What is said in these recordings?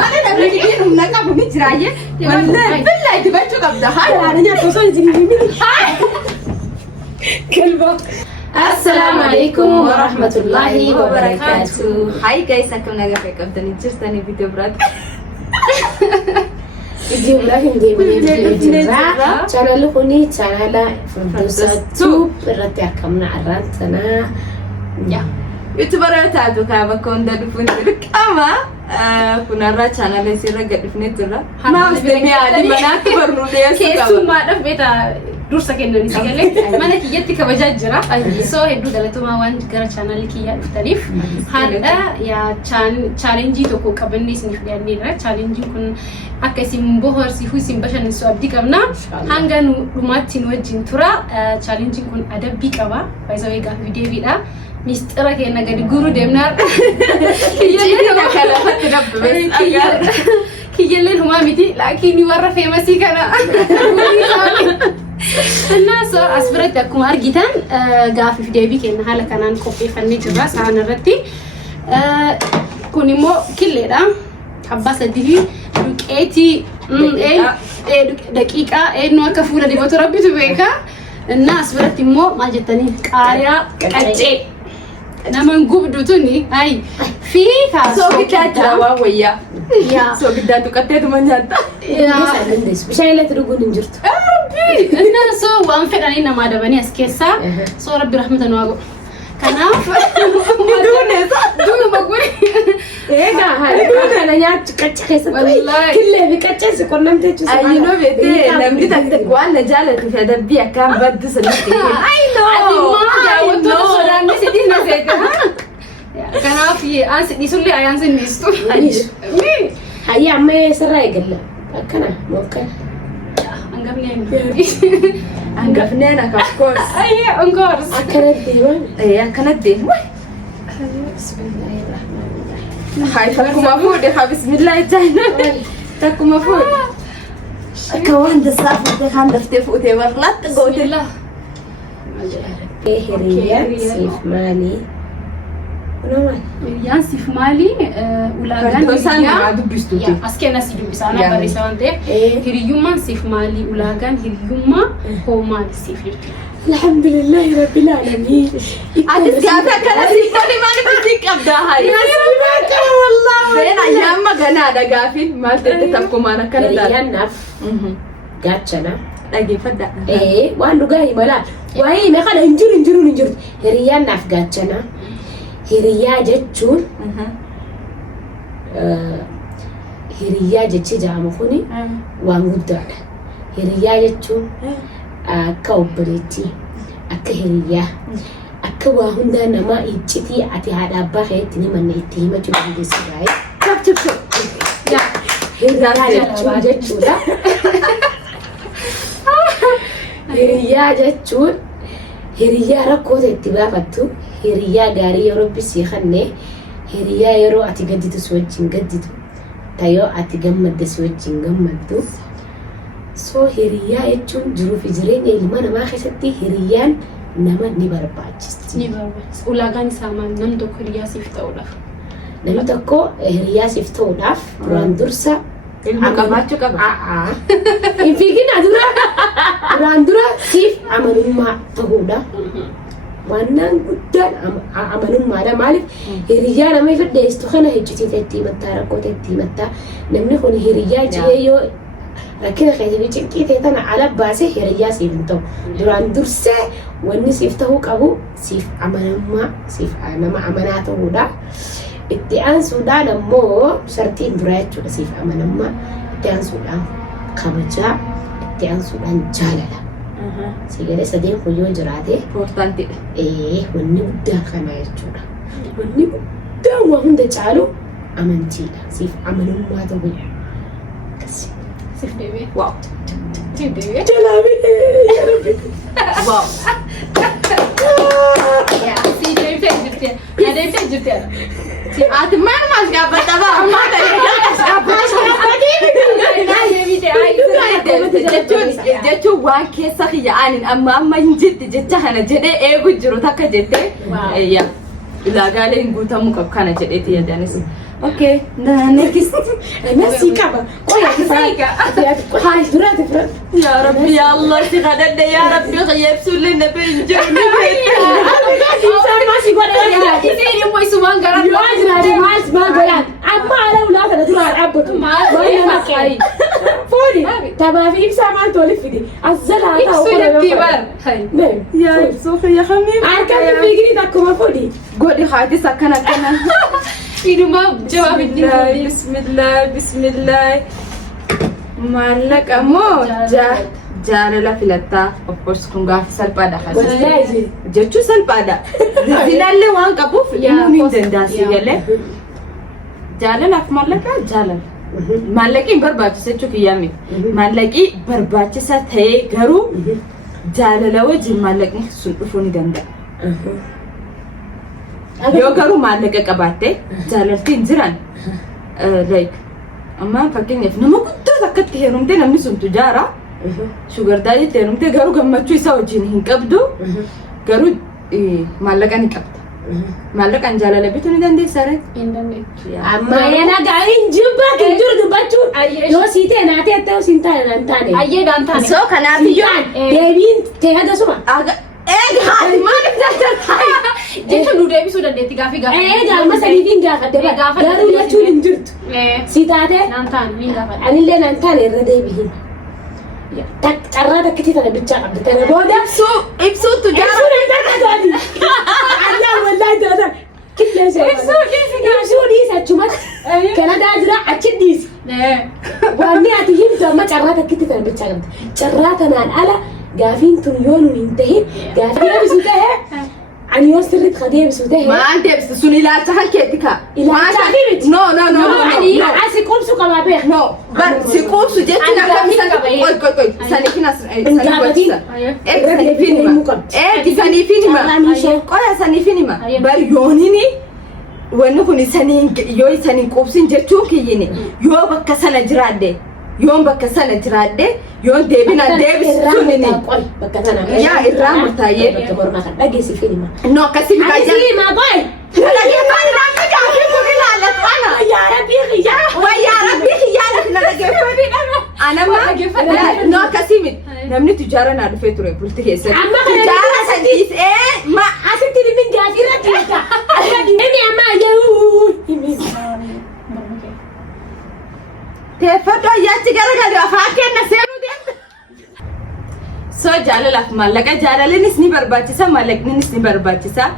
ما أنا بيجي هم نقابوا مجراية والله بالله تبتوا قبضة هاي أنا جات وصل زيني كلبة. السلام عليكم ورحمة الله وبركاته. هاي جايز أكون نجافك أبدأ نجستني فيديو براد. فيديو براد هندي فيديو براد. channel كوني channel فردوسة توب برتي أكمل عرضنا. يا. يوتيوبر تادو كابا كوندا دفن تلك أما كنا را channel يصير قد دفن تلا. ما أستني عادي منات برنولي كيسو ما دفبيتا dursa kennan isagalee mana kiyyatti kabajaa jira soo hedduu galatuma waan gara channel kiyya dhuftaniif haadha yaa challenge tokko qabannee isiniif dhiyaanneerra challenge kun akka isin bohaarsiifu isin bashannansiisu abdii qabna hanga nu dhumaatti nu wajjin tura challenge kun adabbii qaba baay'ee gaaffii deebiidha mistira kenna gadi guru deemnaa kiyya kalafatti dabbe kiyyaleen humaa miti laakiin warra feemasii kana الناس أصبرت أكون أرجيتان قافي في ديبي كأن حالا كانان كوبي فني جرا سانا رتي كوني مو كليرا حباس الدبي دقيقتي دقيقة إنه كفولة دي بتربي تبيكا الناس برتي مو ما جتني كاريا كأجي نما نقول دوتوني هاي في سو كده ويا سو كده تكتة من جدا مش هاي لا تروقون نجرت أنا سو وأنفق علينا ما دبني أسكيسا سو ربي رحمة نواجو كناف دون بقول إيه كا أنا يات كتش خيسة والله كله بكتش كنا متجوز أينو بيتي نمدي تكتك وانا جالت في هذا بيا كان بدو سنتي أينو ما جاوتو سودان نسيتي نسيتها كناف أنس نسولي أيانس نيستو هاي عمي سراي قلنا كنا ممكن أنقفنينا كافكورس أيه أنكورس أكلت ديوان إيه أكلت ديوان بسم الله الرحمن الرحيم هاي تكو مفود يا بسم الله تعالى تكو مفود كوان دسافة كان دفتي فوتي ورلات بسم الله هريان سيف مالي Riyaan siif maali ulaagaan hiriyaa askee nasi dubbisaanaa barreessa waan ta'eef hiriyyummaan siif maali ulaagaan hiriyyummaa hoo maali siif jechuudha. الحمد لله رب العالمين أنت سكافة كلا سيكوني ما نبتديك أبدا هاي والله بين أيام ما كنا دقافين ما تتفقوا معنا كنا هريان نف قاتشنا لقي فدا إيه وانو قاي ملا وهي ما كان انجر هريان نف قاتشنا hiriyaa jechuun hiriyaa jechi jedhamu kuni waan guddaadha. Hiriyaa jechuun akka obboleettii, akka hiriyaa, akka waa hundaa namaa iccitii ati haadha abbaa keetti himanne itti himachuu dandeessu baay'ee. Hiriyaa jechuudha. Hiriyaa jechuun hiriyaa rakkoo itti baafattu. hiriyaa gaarii yeroo bisii kannee hiriyaa yeroo ati gadditu si wajjin gadditu tayoo ati gammadde si wajjin gammaddu soo hiriyaa jechuun jiruuf jireenya ilma namaa keessatti hiriyaan nama ni barbaachisti. Ulaagaan isaa maal nam tokko hiriyaa siif ta'uudhaaf? Namni tokko hiriyaa siif ta'uudhaaf duraan dursa ilma qabaachuu qaba. Hin fiigina duraan dura siif amanummaa ta'uudha. Wannan guddaan amanummaadha maaliif hiriyaa nama fedheestu kana hejjitiite itti himattaa rakkoota itti himattaa namni kun hiriyaa jee yoo rakkina keessa cinqiitee tana ala baasee hiriyaa siif hin ta'u duraan dursee wanni siif ta'uu qabu siif amanammaa siif nama amanaa ta'uudha itti aansuudhaan ammoo shartiin duraa jechuudha siif amanammaa itti aansuudhaan kabajaa itti aansuudhaan jaalala. Sigara sadeen kuyyoo jiraate importanti wanni guddaa kana jechuudha. Wanni guddaan waa hunda caalu amantiidha. Siif amanummaa ta'uu siif deebi'e. Waaw. Siif deebi'e. Jalaabii. Waaw. Siif deebitee jirti. Adeemtee jirti. Ati mana mas gabata ba amma da jechuun waan keessa kiyya'aniin amma hin jirti jecha kana jedhee eegu jiru takka jettee ilaagaaleen guutamuu qabu kana jedheeti yaadanis. Okay, next. أنا سيكابا قوي هاي درات فرد يا ربي يا الله تغدد يا ربي غيب سولنا بنجرني إنسان ماشي ولا كثير يوم يسمعون قرار يواجه هذا ما اسمه بلاد أما على أولاد أنا تروح أعبط وين ما كاي فوري تبى في إمسا ما تولف دي الزلة يكسر الكبار نعم يا صوفي يا خميم أركان بيجري تكما فوري قولي خادي سكنة كنا إنه ما جواب الدين بسم الله بسم الله مالك أمو جالala filatta of course kun gaafa salphaadha والله jechuu salphaadha rizinallee waan qabuuf himuun hin dandaasi galee jaalalaaf maallaqa jaalala maallaqi hin barbaachisa jechuu kiyyaami maallaqi barbaachisa ta'ee garuu jaalala wajjin maallaqni sun dhufuu ni danda'a yoo garuu maallaqa qabaatte jaalaltiin jiran like amma fakkeenyaaf nama guddaa akkatti heerumte namni sun tujaara sugar daddy heerumte garuu gammachuu isaa wajjin hin qabdu garuu maallaqa ni qabda maallaqaan jaalala bituu ni dandeessaa ree amma yana gaariin jibbaa kan jiru dubbachuu yoo siitee naatee ta'uu siin taane nan taane ayyee daan taane soo kanaaf iyyuu deebiin ta'ee hagasuma haati maaliif jaallattaa jechuun nu deebisuu dandeetti gaafii gaafa saniitiin gaafadde garuu jechuun hin jirtu si taatee naan taane niin gaafadhe anillee nan taane irra deebiin carraa takkiti tana bichaa qabdi tana booda ibsuutu ibsuun hin takkatooti Allah wallahi taata killeesee ibsuu dhiisa achumatti kanadaa jira achi dhiisi wanni ati himtu amma carraa takkitti tana bichaa qabdi carraa tanaan ala gaafiin tun yoo nu hin tahin gaafii deebisu ta'e ani yoo sirriitti ka deebisu ta'e maal deebisu sun ilaalcha hankeetti ka ilaalcha miti no ani asi qubsu qabaa beek no bar si qubsu jechuun akkamisan qoy saniifin saniifin hima qoya saniifin hima bar yoonini wanni kun yoo isaniin qubsin jechuun kiyyini yoo bakka sana jiraadde yoon bakka sana jiraadde yoon deebina deebisu sunini bakka sana yaa irraa murtaa'ee bakka morma kan dhageessi filma no akkasii ma qoy dhageeffani namni gaafii kun ilaallatu ana yaa rabbii xiyyaa wayyaa rabbii xiyyaadha na dhageeffani anama no akkasii miti namni tujaara naa dhufee ture bulti keessatti amma kana tujaara sadiisee ma asitti limin gaafii irratti hidha akka dhimmi amma ayyuu teeffadhu ayyaatti garagalu afaan kenna seenuu deemte so jaalalaaf maallaqa jaalalinis ni barbaachisa maallaqninis ni barbaachisa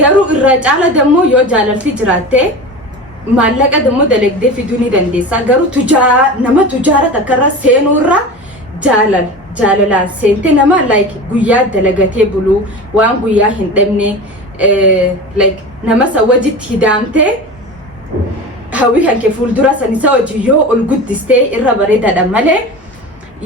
garuu irra caala dammoo yoo jaalalti jiraatte maallaqa dammoo dalagdee fiduu ni dandeessa garuu nama tujaara takkarra seenuurra jaalalaan seente nama like guyyaa dalagatee buluu waan guyyaa hin dhabne like nama sawwajitti hidaamtee hawwi kan ke fuuldura sanisa wajji yoo ol guddistee irra bareedaadha malee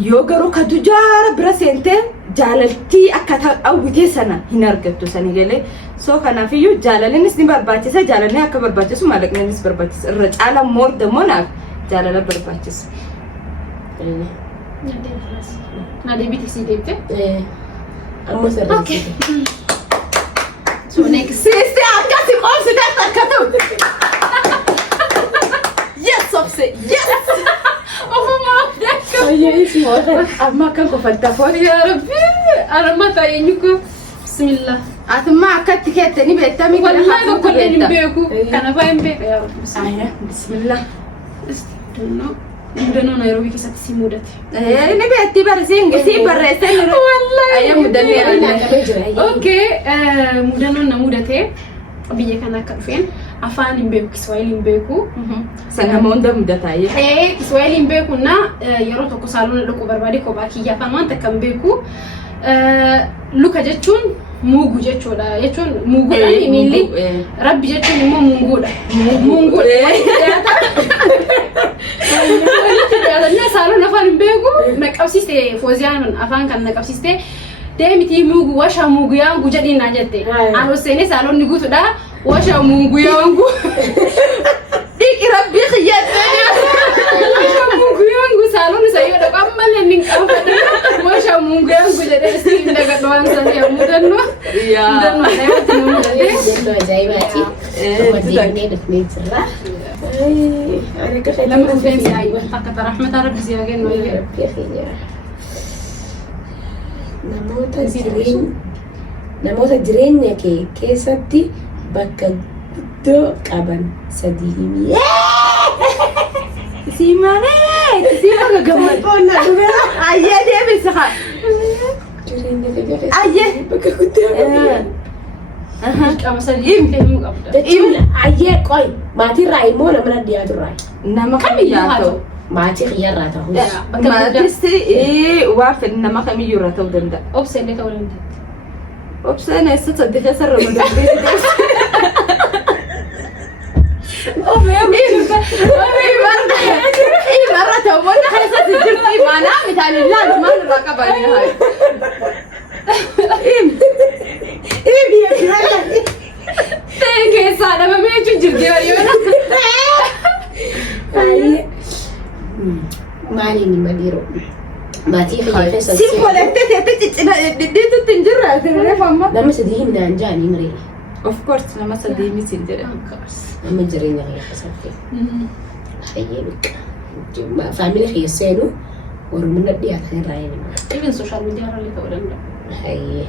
yoo garuu ka tujaara bira seentee jaalaltii akka hawwitee sana hin argattu sani galee soo kanaaf iyyuu jaalalinis ni barbaachisa jaalalni akka barbaachisu maallaqninis barbaachisa irra caala moor dammoo naaf jaalala barbaachisa. na deebite si deebite amma sirriitti so next Sister, akkasi qoobsite akka ta'u. Yes, obse. Yes. ofuma ayyee isi wata Amma kan kofalta foon. ya rabbi arama ta'enyuko bismillah Atumma akkatti keettani beektami wallahi tokko hin beeku kana baay'een beeka yaa rabbi Bismillah. dunno mudannoo Nairobi keessatti si mudate Ni beetti barsiin si barreessee jiru. Wallahi. Ayya mudannee yaadne. okay mudannoon na mudate biyya kana akka dhufeen afaan hin beeku Kiswahili hin beeku Sana hunda mudataaye. Kiswahili hin beeku na yeroo tokko saalona dhaquu barbaade kophaa kiyya afaan waan takka hin beeku luka jechuun muugu jechuudha jechuun muuguudhaan miilli rabbi jechuun immoo munguudha munguudha na saalona afaan hin beeku na qabsiiste fooziyaan afaan kan na qabsiiste deemiti muugu washa muugu yaangu jedhiin naa jette anoo seenee saalonni guutuudha washa muugu yaangu Dhiki rabbii xiyyeessee. washa muugu yaangu saalonni sayyoo dhaqu ammallee ni qaafadha washa muugu yaangu jedhee siin dagadhu waan sanii mudannoo Yaa. mudannoo ajaa'ibatti nu mudate deemnee dhufnee jirra. Ani akka fedhe لما تفلسي أيوة تاكت رحمة ربك يا جن ويا Rabbii keenya. Namoota jireenya kee keessatti bakka guddoo qaban sadii himi. Siimaalee siima gammadoonna dhugee ayyee deebisa. Jireenya kee keessatti Ayyee bakka guddoo qaban. كم سليم كم قبل Jechuun ayyee qoy maatirraa immoo nama dhiyaatu nama kamiyyuu haa ta'u. maatii xiyyarraa ta'uu. Maatisti waan fedhe nama kamiyyuu irraa ta'uu danda'a. أوبس اللي كون Obseen eessa saddeet keessa irra madaqee Ibarra ta'umoota keessatti jirti maanaa midhaan illaan maal irraa qabanii haa. كيسا أنا ما بيجي جدي ولا Maaliin hin madiiru? Maatii kiyya keessa Si godhattee teessee ciccina dhidhiitutti hin jirre asirreef amma. nama sadii himnaan jaanii miree Of course nama sadii mitiin jedhe. nama jireenya kiyya keessatti. Hayyee biqqa. Faamilii kiyya seenu warumina dhiyaatan irraa hin himu. even social media rally كون Hayyee.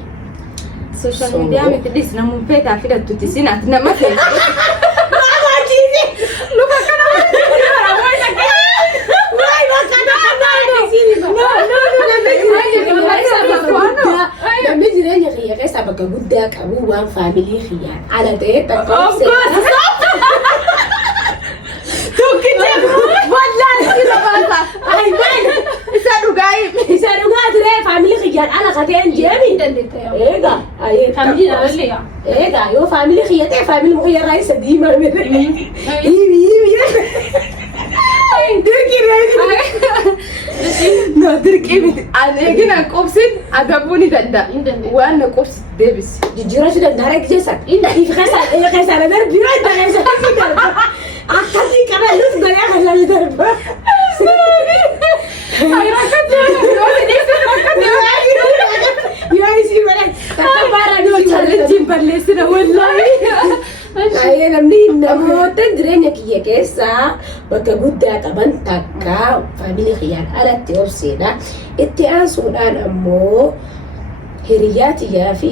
Social media miti dhis namuun feetaa filattutti sin ati nama ta'e. Luka kana Namni jireenya kiyya keessaa bakka guddaa qabu waan faamilii kiyyaan ala ta'e takka Of course. Tokkichee wallaan isa baasa. Ay maal isa dhugaa'ii. isa dhugaa ture faamilii kiyyaan ala kateen jeemi. Eegaa فاميلي رالي يا eegaa yoo faamilii kiyya ta'e faamilii kiyya irraa isa diimaa mire. Hiimi. No dirqii miti. Ani eegina qubsin adabuu ni danda'a. Waan na qubsi deebisi. Jijjiirachuu danda'a jechuudha. Inni keessaa na darbi yoo itti keessaa darba. Akkasii qabalus golee keessaa darba. Yoo isii malee akka baara ni Challenjiin balleessina wallaahi. Baay'ee namni namoota jireenya kiyya keessaa bakka guddaa qaban takka faamilii kiyyaan alatti obseedha. Itti aansuudhaan ammoo hiriyaa tiyyaa fi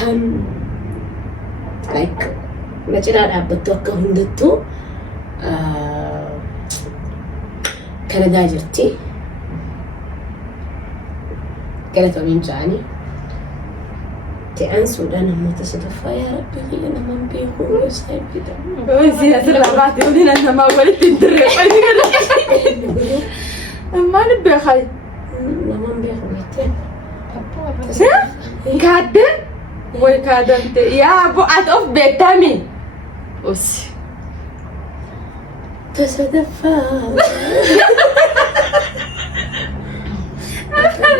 tan na cinaa dhaabbattu akka hundattuu Kanadaa jirti. Galatoomiin ja'anii. Itti aansuudhaan namoota sadaffaa yaa rabbi kiyya naman beeku isaa eebbita. Si asirraa baate waliin namaa walitti hin dirree. Maal beekaa? Naman beeku jettee. Kaadde way kaadamte yaa bu'aat of beektami. Osi. Tasadaffaa.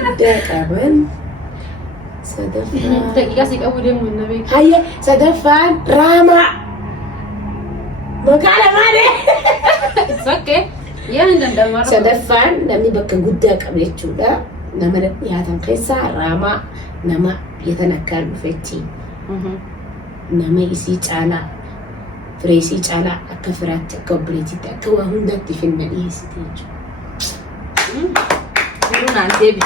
Guddaa qaban. Sadaffaa. دقيقة سيك أبو ديم والنبي Hayya sadaffaan Raamaa. Maqaa lamaanii. It's okay يا عندنا دمار Sadaffaan namni bakka guddaa qabu jechuudha. Nama dhiyaatan keessaa Raamaa nama dhiyaatan akkaan dhufetti. Nama isii caalaa firee isii caalaa akka firaatti akka obboleettiitti akka waa hundatti finna dhiyeessite jechuudha. Yeroo naan deebi.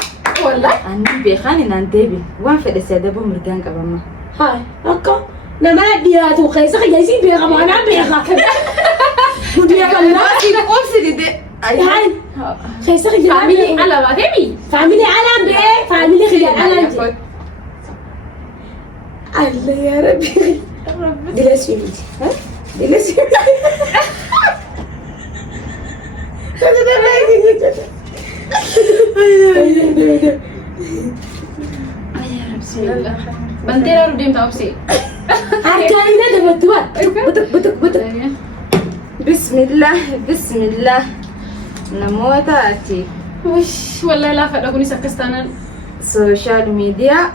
Wallah. Ani beekaan naan deebi. Waan fedhe si adabuu mirgaan qabama. Haa akka nama dhiyaatu keessa kiyya isii beekama anaa beeka. Guddaa qabnaa. Si qubsi dide. Haa keessa kiyya فاميلي على ما تبي Family alam deh, family khiyar alam je. Allah ya Rabbi. Dila sini. Dila sini. Kata dah lagi gitu. بسم الله بنتيرا رديم تابسي Harga ini ada betul. Betul. Bismillah. Bismillah. Namoota ati وش والله لا فدا كوني سكستانا social media.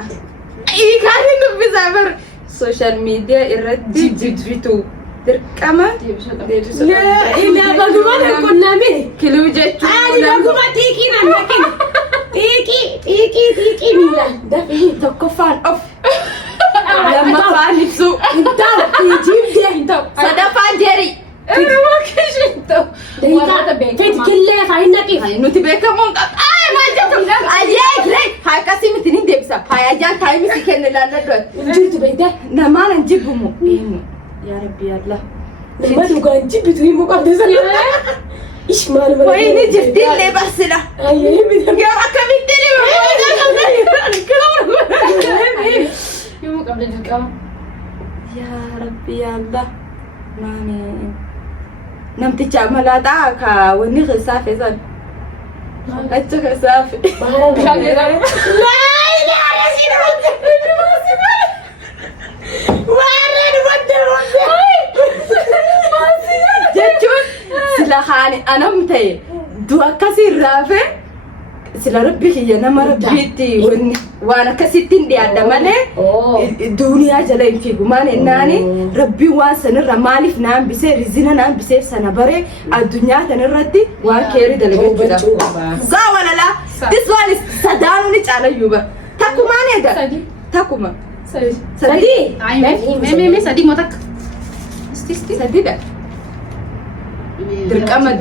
Kaani dubbisa bar. Social media irratti jijjiitu dirqama deebisuu La ilah bagaimana kau nami? kiluu jechuun Ali bagaimana tiki nak tiki mila. Dah tokkoffaan of لما فانسو انت تجيب ده صدفان جري واكش انت فين كله فاينك هاي نوتي بيكا مون ما جاتو اياك لي هاي كاسي متنين دبسا هاي اجان تاي مسكن لا ندوت جبت بيته نما نجيبهم يا ربي الله ما تبغى تجيب تري مقدس ايش ماله وين جبت لي بس لا ايوه يا كبتني يوم قبل الجامعة يا ربي يا الله ماني نمت جاملا داكا وني خسافه زن أنت خسافه لا لا jechuun sila haani anamta'e du'a akkasii raafe sila rabbi kiyya nama rabbiitti waan akkasittiin dhiyaadha malee duuniyaa jala hin fiigu maan ennaani rabbii waan sanirra maaliif naan bisee rizina naan bisee sana bare addunyaa tanirratti waan keerii dalagachuudha gaa walalaa this one is sadaanuu ni caalayyuu ba takkumaan eega takkuma سدي مي سدي موتك sadiidha dirqama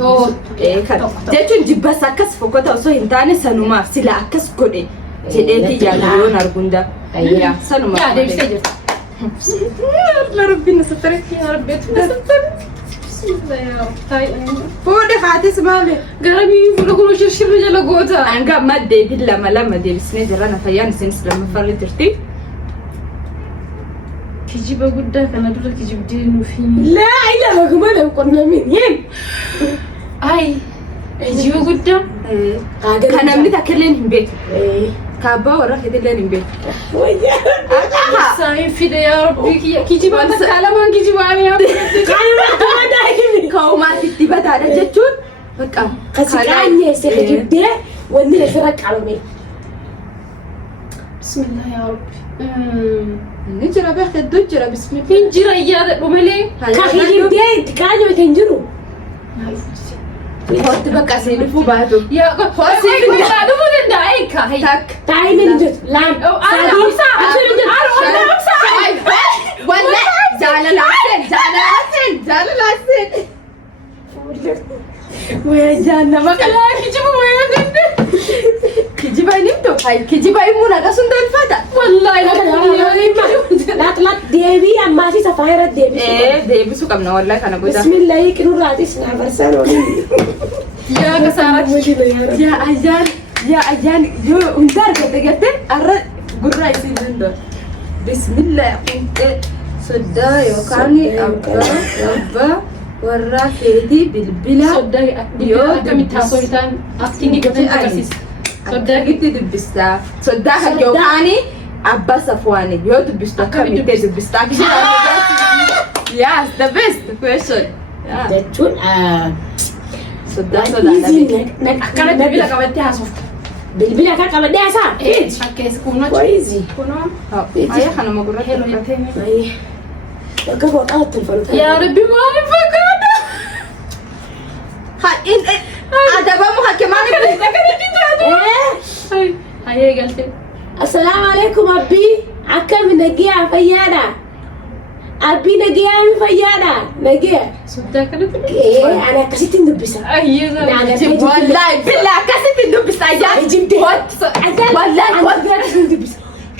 jechuun jibbas akkas fokkota osoo hin taane sanumaaf sila akkas godhe jedheeti yaada yoon arguunda sanumaaf يا دير سجل la rabbiin nasattare يا رب بسم الله يا رب fuudhe haatis maali قربي فلكم شرشر جل قوتا hanga amma deebiin lama deebisnee jirra na fayyaan isinis lammaffaa jirti كجيب قدام أنا دول كجيب دين وفي لا إلا مقبلة قلنا مين ين أي كجيب قدام kan namni takka illee hin beeku kaabbaa warra keetii illee hin beeku ساين في ده يا ربي كجيب أنت كلام كجيب أنا ka'umaatti itti bataadha jechuun bakka خسكاني سيخجيب ده وني لفرق على مين بسم الله يا رب inni jira beekte iddoo jira bismillah فين جرى يا ربي كخجيب ده تكاني وتنجرو Hotti bakka asii dhufuu baatu. يا فاسي كنا نقول إن دايك هاي Takk. تعالي من جد لان أنا أمسح Walla jaalalaaseen. Waya jaannama qala. كجيب وين Kijiba hin himtu. Kijiba himuun akkasuma dolfata. والله لا طلعت ديبي أما في سفايرة ديبي Deebisuu qabna wallaahi kana gosa. بسم الله يكنوا راتي سنا فرسان يا كسارة Yaa ayyaan yoo hundaa argatte arra gurra isii danda'u. Bismillah qunxee soddaa yookaan abbaa warraa keetii bilbila akkamitti dubbistaa soddaa kan yookaan abbaa safwaani yoo dubbistu akkamitti dubbistaa yes the best question jechuun soddaa sodaadha أكلت بلا كبتي هاسوف bilbila akka qabadhee haasaa شكيس كونو koizi كونو ayya kanuma gurratti حلو يتيني bakka booqaa telefonu يا ربي ما نفكر adabamu hakimaan هاي قلتي assalaamu alaykum abbii akkami nagiyaa fayyaadha abbii nagiyaa mi fayyaadha nagiyaa صدق كانت ana akkasittiin dubbisa أيوة wallahi bilaa akkasitti dubbistaa yaa جبتي والله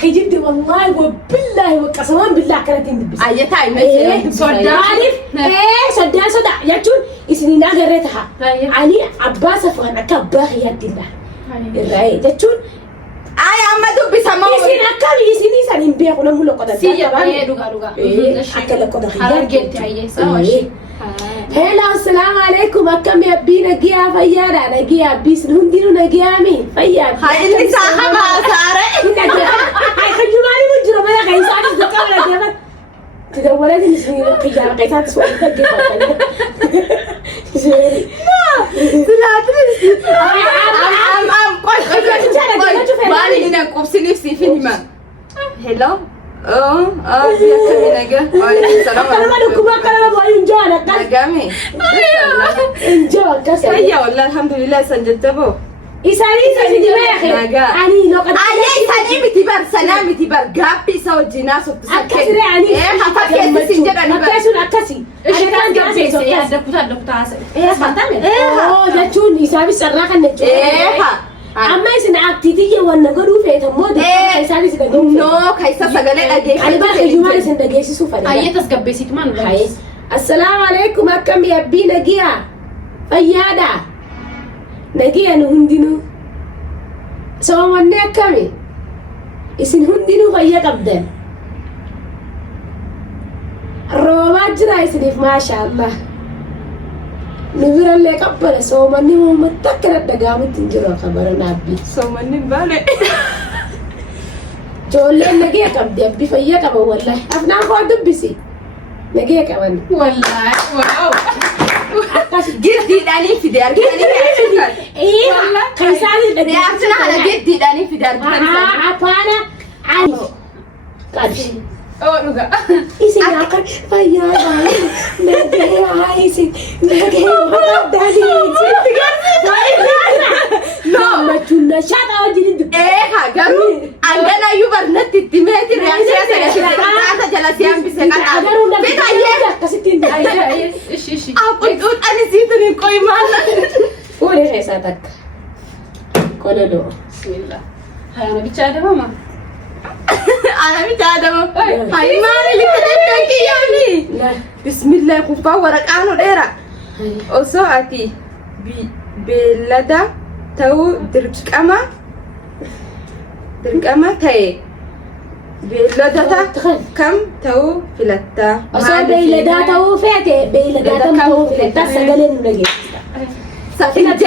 جبتي والله وبالله وقسما بالله كانت تندبس ayya taa'e عارف صدق صدق يا جون اسني ناغرتها علي عباس فان اكبر يا الله الراي يا جون ay amma dubbisamoo اسني اكل اسني سنين بيقو نمو لقد سيا هاي دوغا دوغا اكل لقد حرقت هاي سواشي هلا السلام عليكم اكم يا بي نجيا فيانا نجيا بيس هنديرو نجيا مي فيان hay inni saaxamaa saare هاي خجماني مجرى ما يا غيسان الزقاله دي تدورت اسمي قيام قيسات سوى maali ina qubsiniif siif hin hima hello biyya akkamii naga أنا لكم أكلم وينجوا أنا nagame إنجوا كسر ayya wallah alhamdulillah san jajjaboo إساني سيدي باخي أني لو قد أيه إساني متبر سلام متبر قابي سو جناس وبسكين أكسر أني إيه حفاك يسنجر أنا بر أكسر أكسي إيش كان جابس يا دكتور عسل إيه فاتامي أوه جاتون إسابي سراقة نجوا إيه أما إسنا أكتيتي والنقدو في تمود إسابي سكدوم نو كيسا سجلة أجيب أنا باخي جمال إسنا دقيسي سوفا أيه تسقبسي كمان هاي السلام عليكم أكم يا بي نجيا فيادا نجيا نهندينو سوى مني أكمي إسن هندينو فيا قبدا الروابات جرا إسنف ما شاء الله نبير اللي قبل سوى مني ومتكرة دقامة تنجروا خبرنا أبي سومني بالي جولي نجيا قبدا أبي فيا قبا والله أفنان خوا دبسي نجيا كمان والله واو جدي داني في دار جدي إيه كيساني يا أصلا على جدي داني في دار أبانا عايش قادش أو نوجا إيش ياكل فيا نجيا عايش نجيا داني ما تقولنا شاط أوجي إيه هاجرو عندنا يوبر نت تيمتي رياضية سياسة جلسيان بسكان بيت أيه أيه إيش أقول أنا زيدني كوي مالا قولي خيساتك كولو بسم الله هاي أنا بتشاهد ماما أنا متعدم هاي مالي اللي كتبتك يامي لا بسم الله كوفا ورق أنا ديرا أوسواتي بلدا تو درقما تاي بلدا كم تو فلتا أصلا بيلدا تو فاتي بيلدا تو فاتي سجلين نجي سفينة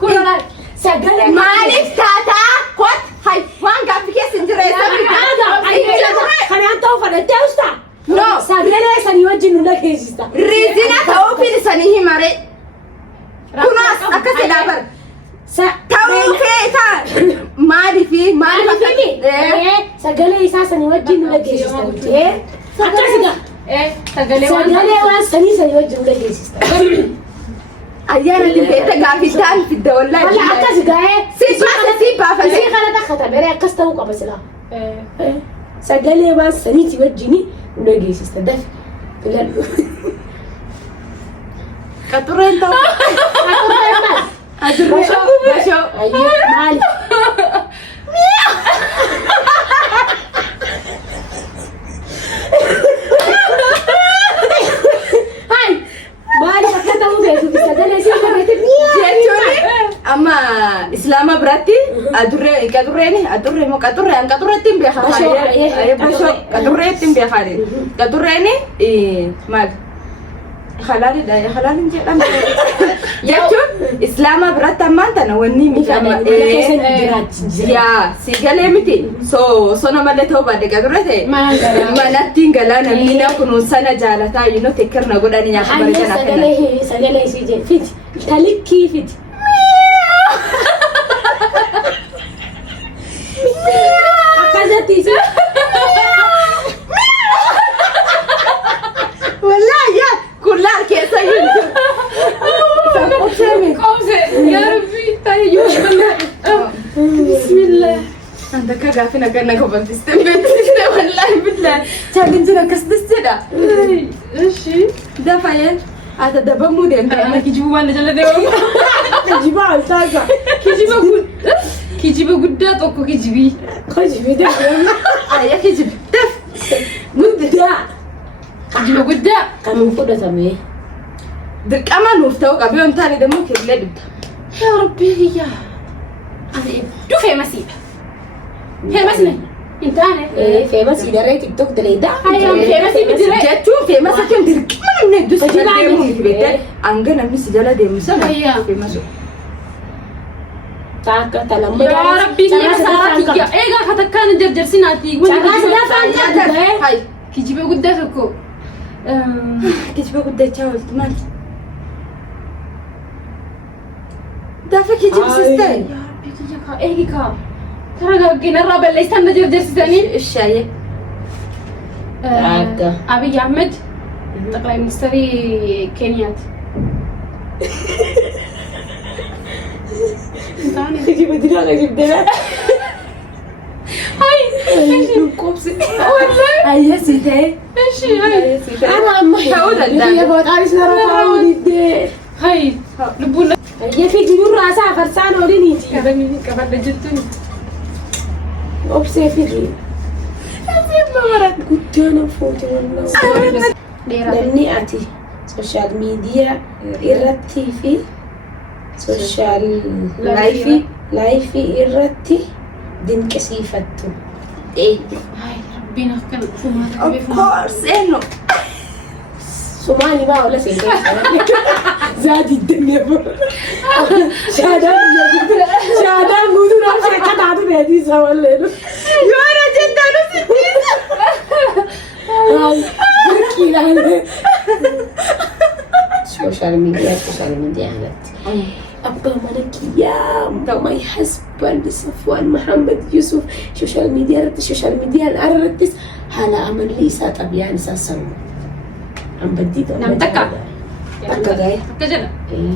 كلنا سجلين مالك تاتا كوت هاي وان قام بكيس انجري خلينا نتوفى نتوستا نو سجلين سنيوجي نجي ستا ريزينا تو في لسانه مري كناس أكسي دابر تو فيتا مالي في سجلين إساسا نيوجي نجي ستا أكسي إيه تقولي سجلين وان سنيوجي نجي ستا أيانا اللي بيتا قافلتان في الدولة ولا أكسي قاعد سيبا في فلسي خلا دخلت بيري قصته وقبس لا سجلي بس سنيتي وجهني ونجي استدف لا كتورين تو بشو أيه مال هاي مال فكرت أبو بيتو بستدل سيرة بيتك أما إسلام براتي أدوري كدوريني أدوري مو كدوري أن كدوري تيم بيخاري أيه بشو كدوري تيم بيخاري كدوريني إيه مال خلالي ده خلالي نجيب أنا يكتب إسلام برات ما أنت نوني مكمل يا سيجالي متي so nama leto ba daga durate mana tingala na mina kunun sana jalata you know take care na godani nya kabari kana sagale sije fit taliki fit akazati si والله يا كلها كيسه يا ربي طيب بسم الله عندك قافنا كنا قبل تستنبت والله بالله تاجن زنا كسدستدا ايش ده فايل هذا ده بمودي انا كيجيبوا وانا جل ديوم جيبها التازة كيجيبوا قدات اوكو كيجيبي خش في ده يا كيجيب دف مدة كيجيبوا قدات كان المفروض اسميه دك امان مفتوق ابيون تاني ده ممكن لبد يا ربي يا انا دو في مسيب هي مسني انت انا ايه في بس يدري تيك توك دليدا ايوه في مسيب بدري جاتو في مسكن دك ما ندوس فجيب في عندي. بيت انغنا مس جلا دي مسلا أيوة. في مسو تاكا تلمو يا ربي يا سارتي يا ايه قاعده كان جرجرسيناتي هاي كيجيبوا قدات اوكو كيجيبوا قد تشاول تمام ده فيك يجيب سيستم يا ربي كيجا ايه كا ترى جينا الرابع اللي استنى جرجرسيني الشاي أبي أحمد طبعا مستري كينيات تجي بدينا غير بدنا هاي كوبسي والله هيا سيتي هاي انا امي هقول لك يا بابا تعالي سنرى هاي لبونا هي في جنون راسها فرسانه وليني كلامي كفر جتني كوبسي في دي كنت انا فوت والله لاني اتي سوشيال ميديا irratti fi social لايفي irratti dinqisiifattu هاي ربنا كان فما of course إنه سمعني بقى ولا سيدي زادي الدنيا شهادات قولوا له عشان كده عدو بهديسة ولا ايه يوانا جدا هاي بركي لعنة سوشيال ميديا عملت أبا ملك يا ماي حسبان صفوان محمد يوسف سوشيال ميديا أردت على أمل لي ساتب يعني ساسرو أم بديت نعم تكا جاي كجنا إيه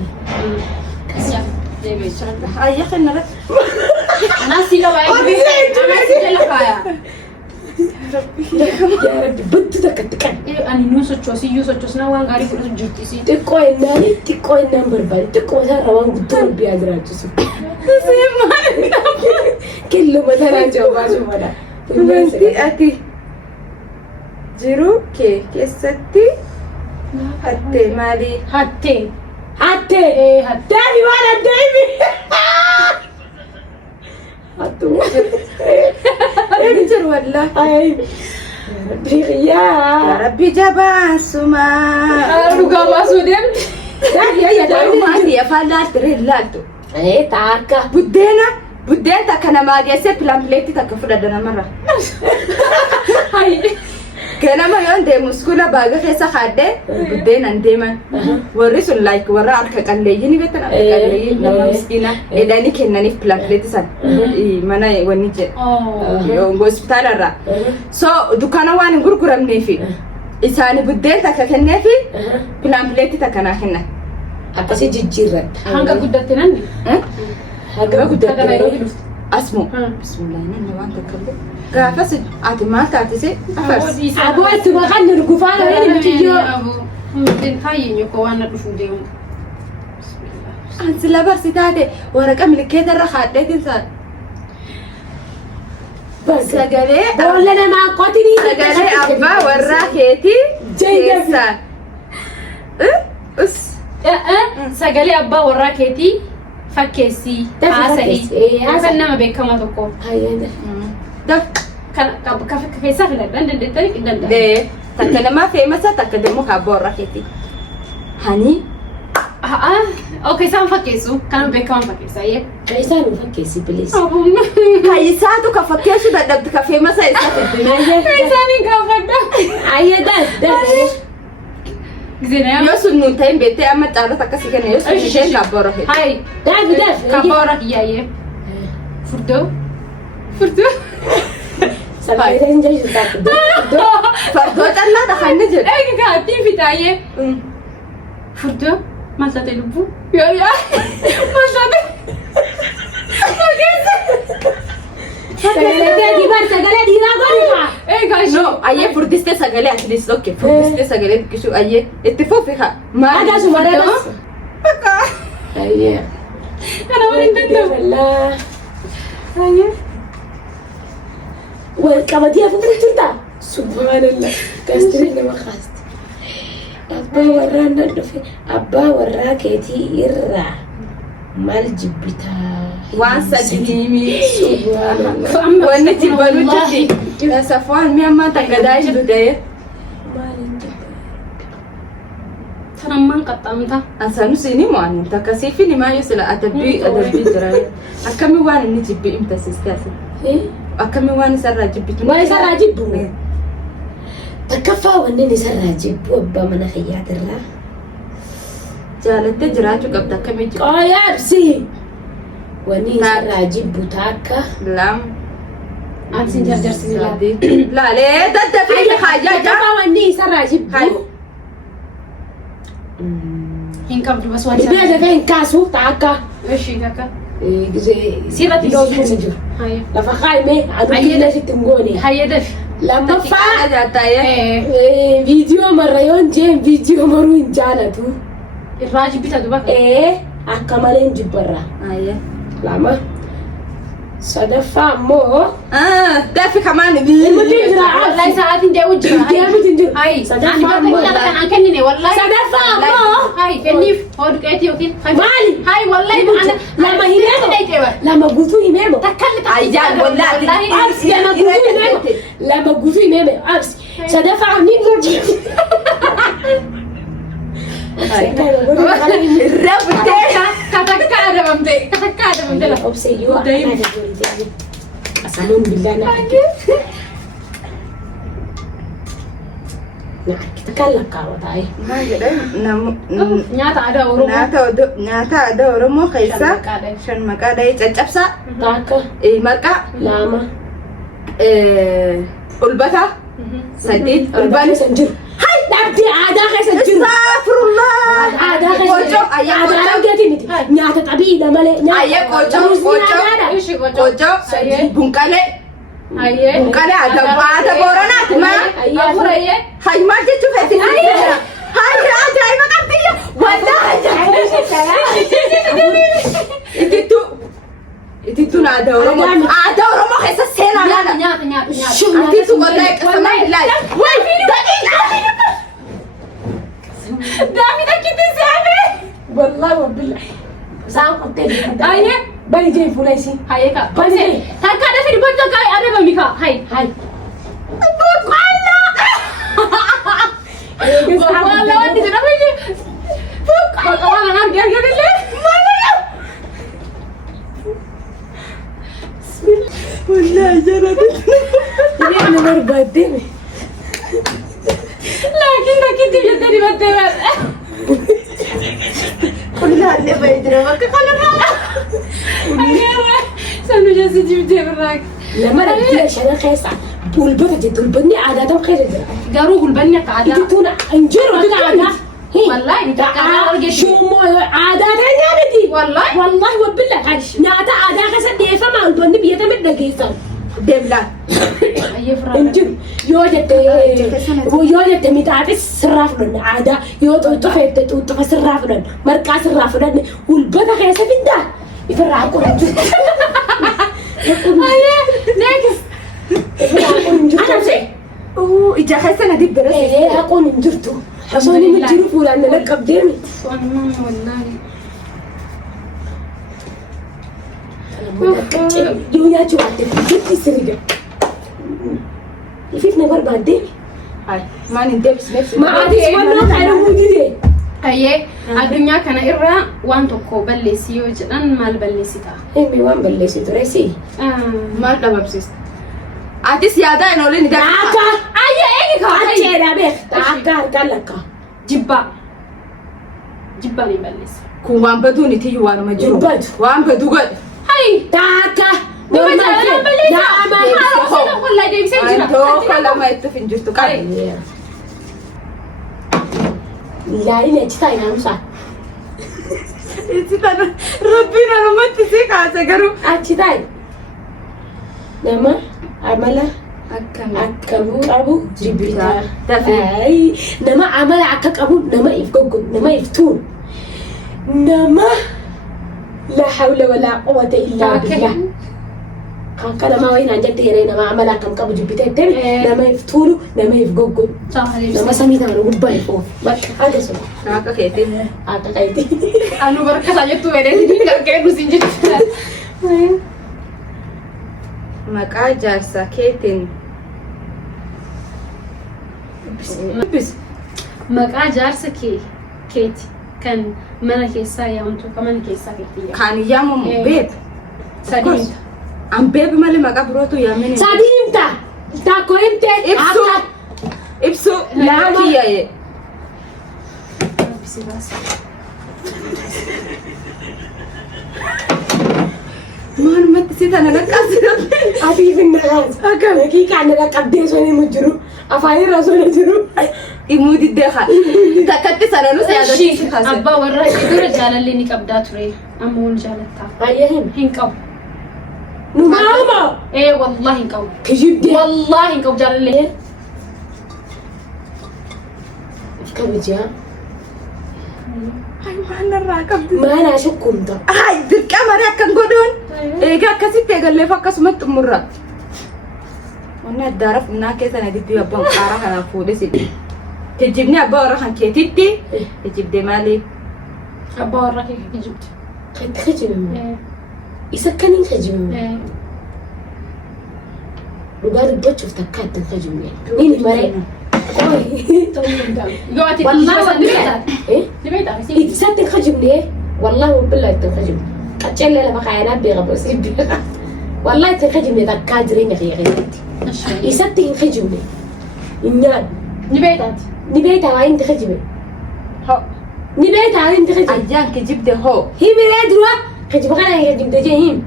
هيا خلنا نرى ناسي لو عيب ناسي لو كايا يا ربي بدت تكتك أنا نوسو تشوسنا وان غاري كل جوتيسي تكوي نمبر بال تكوي هذا روان قدام بيادرا جسم كله مثلا جواب شو بنتي أتي جيرو كيستي حتى مالي هاتي حتى إيه هاتي دايمي وانا دايمي حتى انجر والله هاي يا ربي يا ربي جبان سما رجع باسودين يا ما هي فلات ريلاتو ايه تاكا بدينا كنا ما جالسة بلامبليتي تكفر دنا مرة هاي كنا ما يوم دي مسكولة باقي خيسة خادة بدينا نديما ورسول لايك ورا على كالليجيني بيتنا كالليجين لما مسكينة إداني كنا نيف بلامبليتي سان منا ونيجي hospital الرا so دكانا وان غرغرة منيفي إساني بدين تكنا في بلامبليتي تكنا هنا أكاسي جيجيرت هانغا قدرتناني هاجا هذا نيروبي لفت اسمو بسم الله إني وانت كله قافس أتما كاتسي أفرس أبو أتبغى خلني ركوفانا وين بتجيو أبو من خاين يكو أنا دفوديهم أنت لا برسيتاتي ورقة ملكيت الرخات لكن صار بس سجلي ولا أنا مع قاتلي سجلي أبا وراكيتي جيدة أس سجلي أبا وراكيتي فكيسي هاسهي هاسنا ما بيكما تكو هاي دف كان كيسا في لندن دتري في لندن ده تكلم في مسا تكلموا كابو وراكيتي هني اوكي سام فكيسو كانوا بيكما فكيسا يه كيسان فكيسي بليز كيساتو كفكيشو دبدك في مسا يسافر كيساني كافدا أيه ده زين يوسف نونتين بيتي أما تعرف تكسي كنا يوسف نونتين كابو وراكيتي هاي ده كابو وراكي يه فردو سبعين جاي جدك فردوت الله دخلنا جد ايه قاعدين في تايه فردو ما تلبو يا ما سجلة دي ايه قاعد no aye furdiste sagale at least okay furdiste sagale kishu aye ittifofiha ma هذا شو مرة بس أيه انا وين بدو والله أيه والكبدية فوق التورتة سبحان الله كاستري لما خاست أبا وراكيتي إرّا مال جبتها وانسى جنيمي سبحان الله ونتي بنوتي يا صفوان مي ما تقداش بدايه ترى ما قطعمتها أنسانو سيني ما أنت كسيفني ما يصل أتبي دراي أكمل وان نجيب إمتى سيستاسي إيه أكمل وان سر جبت ما يصير عجيب تكفى وانني سر عجيب وابا من خيات الرا جالت جراجو قبل كم يجي يا بسي واني سر عجيب بوتاكا لا عاد سنجر سنلا لا ليه ده في حاجة تكفى واني سر عجيب هاي إنك بدو بس ولا البيت فين كاسو تاكا إيش كاكا زي سيرة دوزو هاي لفخايمه عدو كده ستنقوني هاي دف لما فا Ada tayo. فيديو مرة يوم جيم فيديو مرة جالتو الراجل بيتا دوبك أكملين جبرة Ayan. لما صدفة مو Dafi kaman والله ساعات ندي وجهها ديامي تنجر هاي صدفة أنا بقول مو لك أنا أكنني والله صدفة مو هاي كنيف هو دقيتي وكين مالي هاي والله أنا لما هينامو لما قلتو ينامو تكلم Ayan, wala. أبس لما قلتو ينامو لما قلتو ينامو أبس صدفة عمين رجل كتكاد من ده أبسيوا أسألون بالله نعم تكلم كاوتاي نياتا ada Oromo Nyata ada Oromo kaisa. Shan maka day caccabsa. تاكا Marka. لاما Ulbata. Sadid. أربعة سنجر هاي دابتي عادا خير سنجر Astaghfirullah. عادا خير Kojo, ayah عادا kojo. قلتي متي نياتا طبيعي مالي Ayah kojo, kojo. ايش يقول Kojo. Bungkale. هاي Bungkale ada boronat ma. أبورة إيه Hay ma jechu feti. Hay ajaib kabila. Wallahi Itu na ada Oromo. Ada Oromo kaisa sena نياتا nana. نياتا نياتا شو Anti tu wallahi kasama billahi. Wai دامي ده كده سامي والله وبالله سام قلت هاي بني جاي فولايسي هاي كا بس تاكا ده في البيت كاي أنا بميكا هاي هاي والله ودي تنامي فوق والله أنا أرجع أرجع ليه wallahi jarat. أنا مرة قدامي لكن ده كده جدني بتبع Wallahi le baydira maka kalama. سنو جالس جبتي براك لما رجعت عشان خيسة والبنت جد البني عادة خير قالوا قلبني قاعدة تكون انجر قاعدة والله انت قاعدة شو مو عادة نيابتي والله والله وبالله نياتا عادة خيسة ديفا ما البني بيتمد دقيقة Demla. أي فراك انجر يوجد ميتات السرافلن عادة يوجد تطفى سرافلن مركز سرافلن والبنت خيسة بندا يفرعكم انجر نيكس يفرعكم انجر Ija kaisa na di beres. ايه اكون انجرتو حصوني من جروف ولا انا لك قدامي والله يا جواتي جبتي سرقة يفيتنا بربع قدامي Hay. Mani debs nefsi. ما عادش ولا على مودي أيه الدنيا كان إرّا وان تكو بلسي وجدان مال بلسي تا امي وين بلشي تريسي Mal da babsis. Atis yada enolin da. تعاكا أيه إيه كا تعاكا يا بيخ تعاكا قالك جبا جبا لي بلسي Kun wan badu ni tiyu wan majuru. Badu. Wan badu gad. هاي تعاكا ما جاء بلسي لا ما والله ده يمسك Anto kala ma itu finjurtu kan. يا إني أجتاي نامسا Isi tan Rabbina no mati se ka sagaru. أجتاي نما عمله Akkan. أكبو أبو جبتا Dafi. أي نما عمل عكك أبو نما يفقق نما يفتون نما لا حول ولا قوة إلا بالله كان ما وين عندك تيري نما عمل عكم كابو جبتا تم نما يفتونو نما يفقق صح نما سميت أنا ربنا يفون بس هذا سو Naka ketin. هذا كايتي anu berkas aja tuh ada di kayak gue sinjit Maka jasa ketin. Bis. maqaa jaarsa kee keeti kan mana keessaa yaamtu kan mana keessaa keetti Kan yamu beb. sadii Am beb mali maka brotu yamini. ساديمتا تاكو انت Ibsu. Ibsu. Lama. Kiya ye. Man mati sita na nakasira. أبي في الناس أكمل كي كان لك قديش أنا مجرو أفاير رسول جرو Imudi deha. Takati sana nu Eshi abbaa warraa dura jaalallee ni qabdaa ture. Amma wal jaalattaa. Ayyahin. Hin qabu. Numaama. Wallahi hin qabu. Kijibde. Wallahi hin qabu jaalallee. Kabija. Ay maalirraa qabdi. Maana shukkunta. Ay dirqama akkan godhuun. Egaa akkasitti eegalleef akkasumatti xumurra. Wanni addaaraaf naa keessa na didbii abbaan qaaraa kanaan fuudhee sidhi. Kijibni abbaa warra kan keetitti kijibde maali? Abbaa warraa kee kijibde. Kan kijibme. Isa kaniin kijibme. Dhugaa dubbachuuf takka ittiin kijibme. Nini maree. Yoo ati kijiba ni beektaa? Ni beektaa? Isatti kijibne. Wallahi wabillahi ittiin kijibne. Qaccelle lama kaayinaa beeka boosii beeka. Wallahi ittiin kijibne takkaa jireenya kiyya keessatti. Isatti hin kijibne. Hin nyaadhu. Ni beektaati? Ni beektaa waa inni kijibe. Ho. Ni beektaa waa inni kijibe. Ajjaan kijibde hoo. Himire dura kijiba kana kijibde jee him.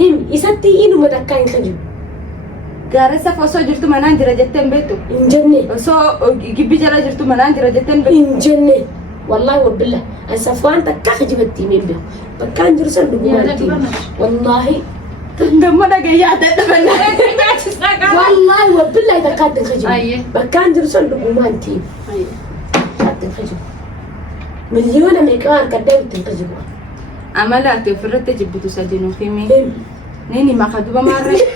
Him isatti inuma takkaa hin kijibu. Gaaressa osoo jirtu manaan jira jetteen beektu. Hin jenne. Osoo gibbi jala jirtu manaan jira jetteen beektu. Hin jenne. Wallahi wabillah. Asaf waan takkaa kijibatti himeen beeku. Bakkaan jiru san dhugumaatti. Wallahi. Damma dhagayyaa dadhabannaa. Wallahi wabillahi takkaatti Ayye. kijibu. Bakkaan jiru san dhugumaatti. Takkaatti kijibu. Miliyoona meeqaa harkaddaa ittiin kijibu. Amala ati ofirratti jibbitu sadii nuuf himi. Him. Nini maka duba maarree.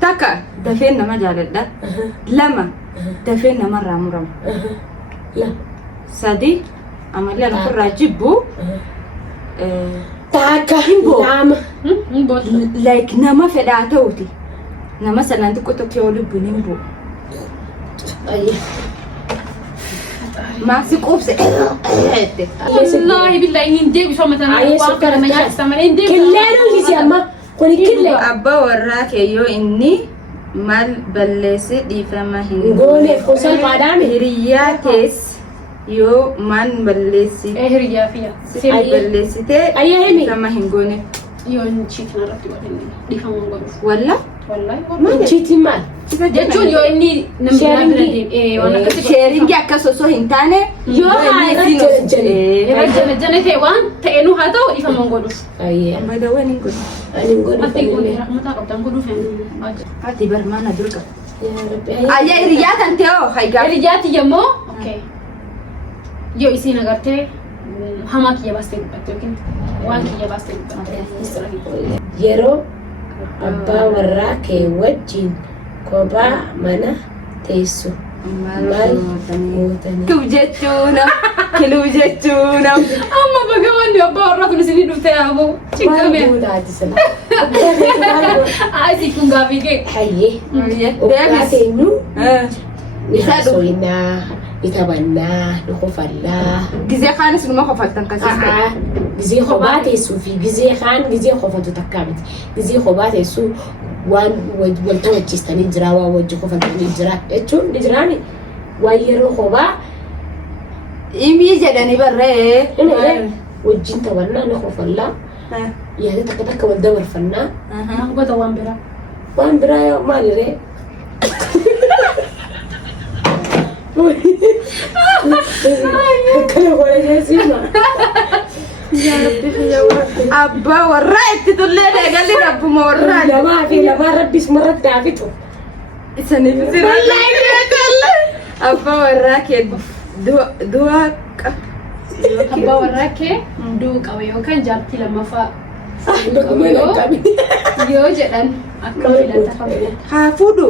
Takka dafeen nama jaaladha. Lama dafeen namarraa murama. La. Sadi amallee ofirraa jibbu. Takka lama. Hin booda. Like nama fedhaa ta'uti. Nama sanaan xiqqoo tokko yoo lubbuun hin bu'u. Ayye. Maasi quubse. Wallahi billahi hin deebisu amma tanaa Ayye waan sukkara kana nyaachisa malee hin deebisu. Killeenu hisi amma. Kuni killee. Abbaa warraa kee yoo inni maal balleesse dhiifama hin Goone kuusan faadhaame. Hiriyaa kees yoo maal balleessi Hiriyaa fiya. si balleessitee Ayye himi. dhiifama hin goone. Yoo hin chiitin irratti godhan dhiifama hin godhu. Walla? Wallahi. Chiitiin maal? Jechuun yoo inni namni biraa bira deemee waan akkasii Sheeringi akkas osoo hin taane Yoo haa irratti hojjenne. irra jana ta'e waan ta'e nu haa ta'u dhiifama hin godhu. Ayye. Badawwan hin godhu. Ani hin godhu Ati kun fedhine. rahmataa qabdan godhuu fedhan. Ati barmaana durga. Yaa Rabbi. Ayyaa hiriyaa kan ta'e hoo haygaa. Hiriyaati yemmoo yoo isiin agartee hamaa kiyya baastee dubbatte yookiin waan kiyya baastee dubbatte. Yeroo abbaa warraa kee wajjin kophaa mana teessu. Maal gootanii? Kib jechuunam. Kiluu jechuunam. Amma baga wanni abbaa warraa kun isinii dhuftee haamuu. Maal Ciqqabee. gootaati sila? Asii kun gaafii kee. Hayyee. Oggaa Deebis. teenyu Isa dhufu. soinaa, itabannaa, dhukufallaa. Gizee kaanis numa kofaltan kasiste. Gizee kophaa teessuu fi gizee kaan gizee kofatu takkaa miti. Gizee kophaa teessuu waan walta wajjistanii jira waan wajji kofaltanii jira jechuun ni jiraani. Waan yeroo kophaa Imii jedhanii barree. wajjin taphannaa ni kofallaa. Yaada takka takka wal dabarfannaa. Maal goota waan biraa. Waan biraa yoo maaliree? Akkana godha jechuudha. Abbaa warraa itti tullee deegalli rabbuma warraa. Lamaa fi lamaan rabbis marratti haafitu. Isaniif sirrii. Abbaa warraa kee du'a Abbaa warraa kee du'u qaba yookaan jaartii lammaffaa yoo jedhan akka filata qabatan. haa fuudhu.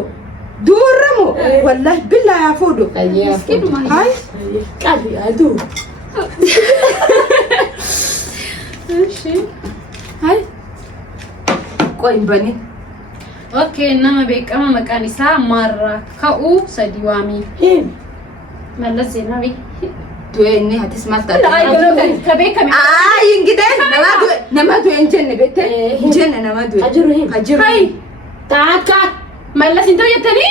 Duuramu wallahi billaa haa fuudhu. Ayyee Miskiinuma. Hai. qabi aduu. Hai. Qoy hin bani. Okay, nama beekama maqaan isaa Marraa Ka'uu Sadi Waamii. Hin. Mallas Zeenabii. Du'e inni hatis maal taate? Ka beekame. Ay ingidee nama du'e hin jenne beekte? Hin jenne nama du'e. Hajiru hin. Hajiru. Hai. Taaka. Mallas hin ta'u jettanii?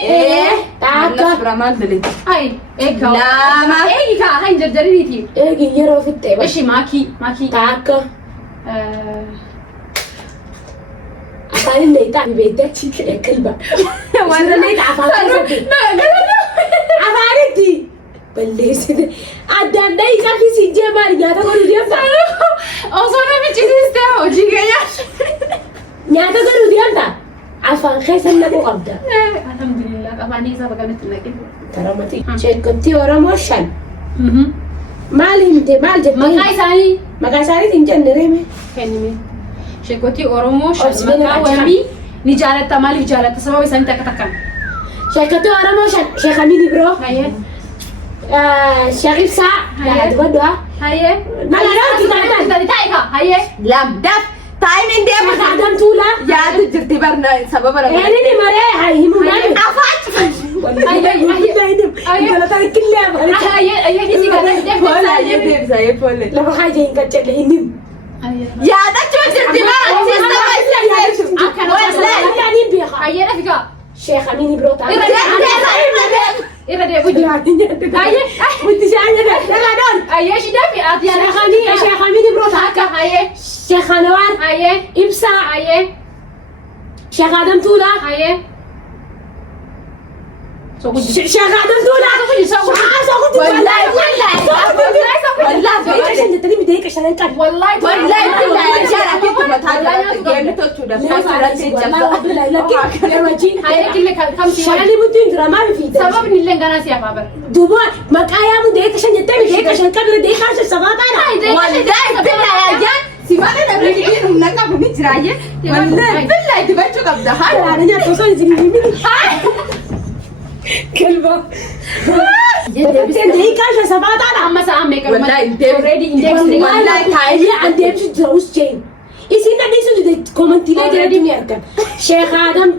Taaka. Mallas bira maal dalete? Hai. Eega. Lama. Eegi kaa hai jarjariniiti. Eegi yeroo fittee ba. Ishi maakii. Taaka. Afaan illee ixaa beekte kilba. Warra illee afaan keessatti. Afaanitti. balleessite addaan dhahi saffisi jeemaal nyaata godhuu deemta osoo namichi siistee hojii gayyaa. nyaata godhuu deemta afaan keessa naquu qabda. Alhamdulillah afaanii isaa bakka naqe. Karamati sheekotti Oromoo shan maal himte maal jettee maqaa isaaniitiin jenne reeme kennime sheekotti Oromoo shan maqaa wamii ni jaalatta maaliif jaalatta sababa isaanii takka takkan. sheekotti Oromoo shan sheekamiin biroo sheek Ibsaa dubaddu'a hayyee hayyee lamdaf taayimin deema Adam Tuulaa yaadu jirti barna sababa rabbana eenyuun maree himuudhaan afaan lafa kaajee hin qaccelle inni yaadachuu jirti hayyee dhafikaa sheekamiin biroo ta'a. irra deebi'u jira. hayyee shiddaa fi ati sheekamiin biroo ta'a. hayyee sheek Anwar hayyee Ibsaa hayyee sheek Adam Tuulaa hayyee sheek Adam Tuulaa sababni illee ganaa siyaaf haa bara. duuba maqaa yaamu deeka shan jettee deeka shan qabira deekaa shan sabaataadha. Simana namni dhiirri humna qabu ni jiraayyee wallahi billahi dibachuu qabda haa Alaana nyaata osoo isin hin himini. Kelba. Deekaa shan sabaataadha. amma sa'aan meeqa Wallahi hin deebisu. already index Wallahi taa'ee an deebisu jira usjeen. Isin nadhiisu jide komantiilee jedhanii ni argan. Sheekh Adam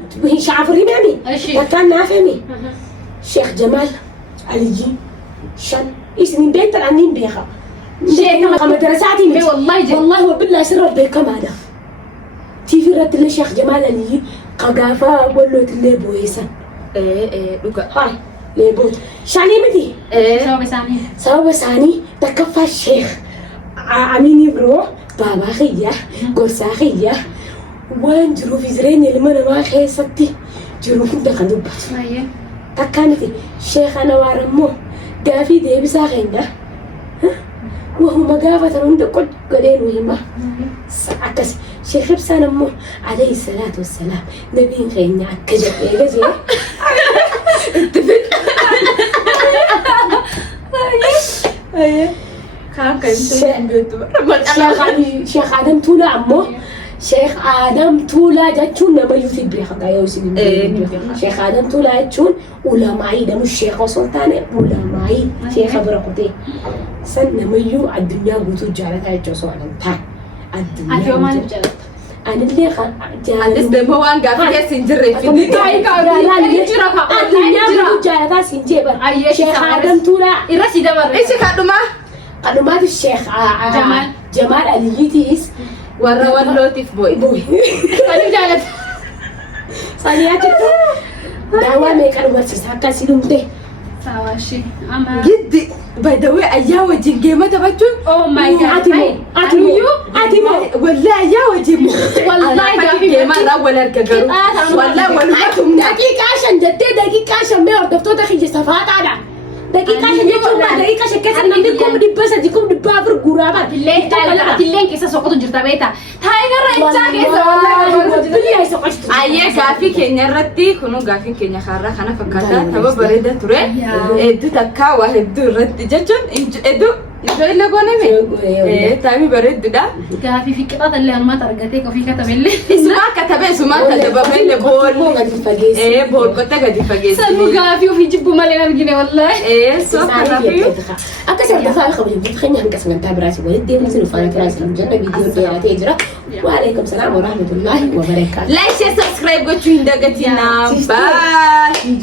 Shaafirii meemi. Eshi. Takkaan naaf himi. Sheekh Jamaal Aliyyi shan isin hin beektan ani hin beeka. Sheekh madrasaatiin miti. Wallahi wabillahi sirra beekamaadha. TV irratti illee Sheekh Jamaal Aliyyi qagaafaa wallootillee boo'eessan. dhuga Haay leeboota. Shanii miti. sababa isaanii sababa isaanii takkaffaa sheekh Aminii biroo baabaa kiyyaa gorsaa kiyyaa waan jiruuf jireenya ilma namaa keessatti jiru hunda kan dubbatu. hayyee Takkaa miti sheekh Anwaar ammoo gaafii deebisaa keenya wahuma gaafatan hunda godhee nu hima. Akkas sheekh Ibsaan ammoo alayhi salaatu wassalaam nabiin keenya akka jedhee gajee kaan kan ta'e beektu Sheekh Adam Tuulaa ammoo Sheekh Adam Tuulaa jechuun nama yuutii beeka yoo isin hin beekan. Sheekh Adam Tuulaa jechuun ulamaa'ii namu sheekha osoo hin taane ulamaa'ii sheekha bira kutee san namayyuu addunyaa guutuu jaalataa jechuu osoo hin taane. ati yoo maaliif jaalatta? Anillee Anis deemaa waan gaaffii keessa hin jirreef addunyaa guutuu jaalataa siin jee bara. Sheekh Adam Tuulaa irra si dabarre isi kadhumaa qadumaatu Sheekh Jamaal Aliyyiitiis warra wallootiif boo'i maaliif jaalatta? Saniyaa jettu daawwaa meeqan barsiisa akkasii dhumte. Sawashi ama giddi badawee ayyaa wajjin geema taphachuun oh my god ati moo wallahi ayyaa wajjin wallahi gaaffii geema irraa wal arga garuu wallahi walumaa tumna daqiiqaa shan jettee daqiiqaa shan mee hordoftoota kiyya safaataadha. Daqiiqaa shan jechuun daqiiqaa shan keessa namni kuma dhibba sadii kuma dhibba afur guuraa bara. atilleen keessa soqotu jirta beekta taayigarra ibsaa keessa ayyee gaaffii keenya irratti kunu gaaffiin keenya kaarraa kana fakkaata tapha bareeda ture hedduu takkaa waa hedduu irratti jechuun hedduu iddoo illee gooname taa'imii bareedduudha. gaaffii fi qixaata illee ammaata argatee ofii katabellee Isumaa katabee isumaa katabamee boolqotta gadi fageessi. sanuu gaaffii ofii jibbu malee argine wallahi So kanaafuu akka sadarkaa kabajamtoota keenya hanga sagantaa biraati walitti deemnee sin uffata kiraa sin jenna viidiyoon dheeratee jira. Waalaikum salaam wa rahmatullahi wa barakaatuh. like share subscribe gochuu hin dagatinaa. Bye.